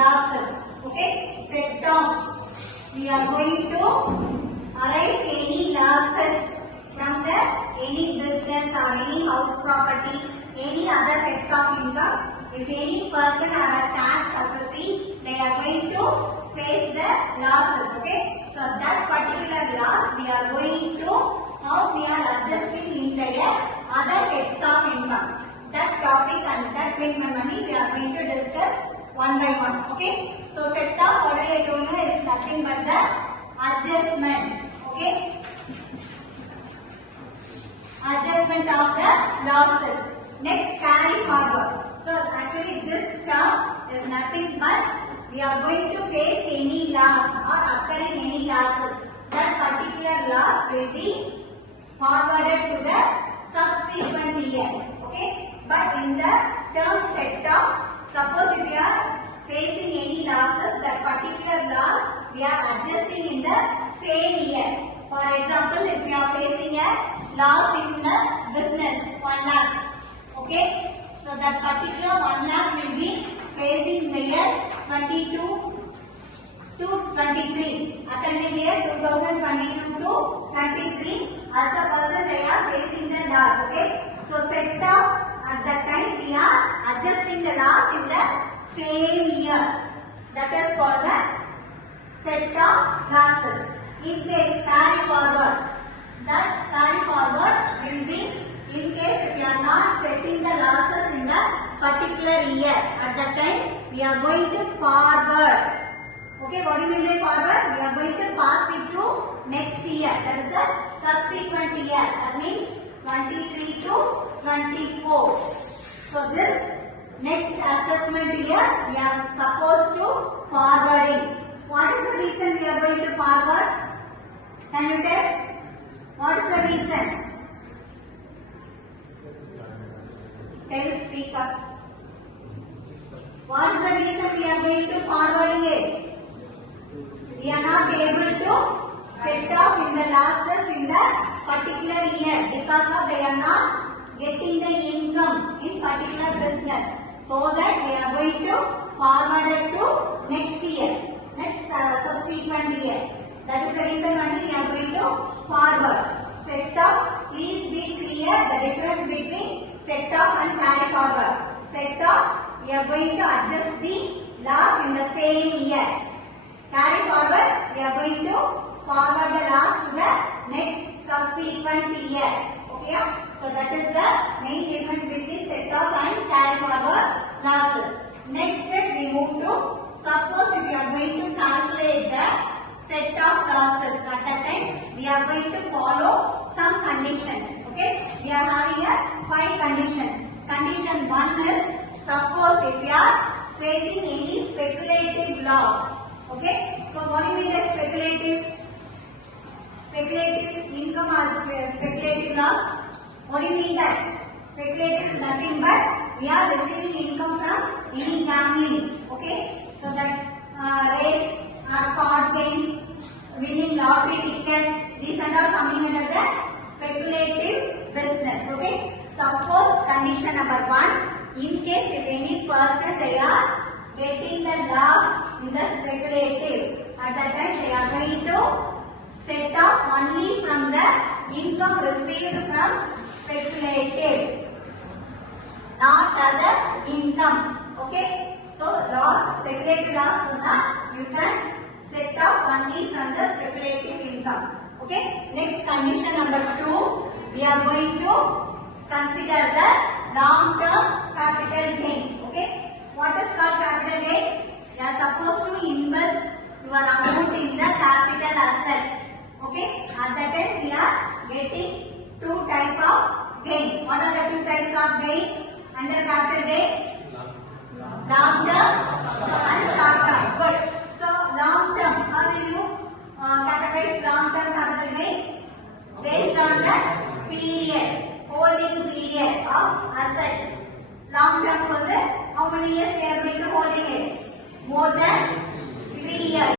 losses. Okay, set off. We are going to arise any losses from the any business or any house property, any other heads of income. If any person or a tax assessee, they are going to face the losses. Okay, so that particular loss we are going to how we are adjusting in the other heads of income. That topic and that minimum money we are going to discuss one by one. Okay, so set off already I told you is nothing but the adjustment. Okay, adjustment of the losses. Next, carry forward. So actually this term is nothing but we are going to face any loss or occurring any losses. That particular loss will be forwarded to the subsequent year. Okay, but in the term set off, suppose if you are facing any losses, that particular loss we are adjusting in the same year. For example, if you are facing a loss in the business 1 lakh, okay, so that particular 1 lakh will be facing the year 22 to 23, academic year 2022 to 23. As a person they are facing the loss. Okay, so set off at that time we are adjusting the loss in the same year. That is called the set off losses. If they carry forward, that carry forward will be in case if you are not setting the losses in the particular year. At that time we are going to forward. Okay, what do you mean by forward? We are going to pass it to next year. That is the subsequent year. That means 23 to 24. So this next assessment year we are supposed to forwarding. What is the reason we are going to forward? Can you tell? What is the reason? Can you speak up? What is the reason we are going to forwarding it? We are not able to set off in the losses in the particular year because of they are not getting the income in particular business. So that we are going to forward it to next year, next subsequent year. That is the reason only we are going to forward. Set off, please be clear the difference between set off and carry forward. Set off, we are going to adjust the loss in the same year. Carry forward, we are going to forward the loss to the next subsequent year. Okay, so that is the main difference between set off and carry forward losses. Next step we move to, suppose if we are going to calculate the set off losses, at that time we are going to follow some conditions. Okay, we are having 5 conditions. Condition 1 is, suppose if we are facing any speculative loss. Okay, so what do you mean by speculative? Speculative income or speculative loss? What do you mean that? Speculative is nothing but we are receiving income from any gambling. Okay, so that race or card games, winning lottery ticket, these are all coming under the speculative business. Okay, suppose condition number 1, in case if any person they are getting the loss in the speculative, at that time they are going to set off only from the income received from speculative, not other income. Okay, so loss, speculative loss you can set off only from the speculative income. Okay, next condition number 2, we are going to consider the long term capital gain. Okay, what is called capital gain?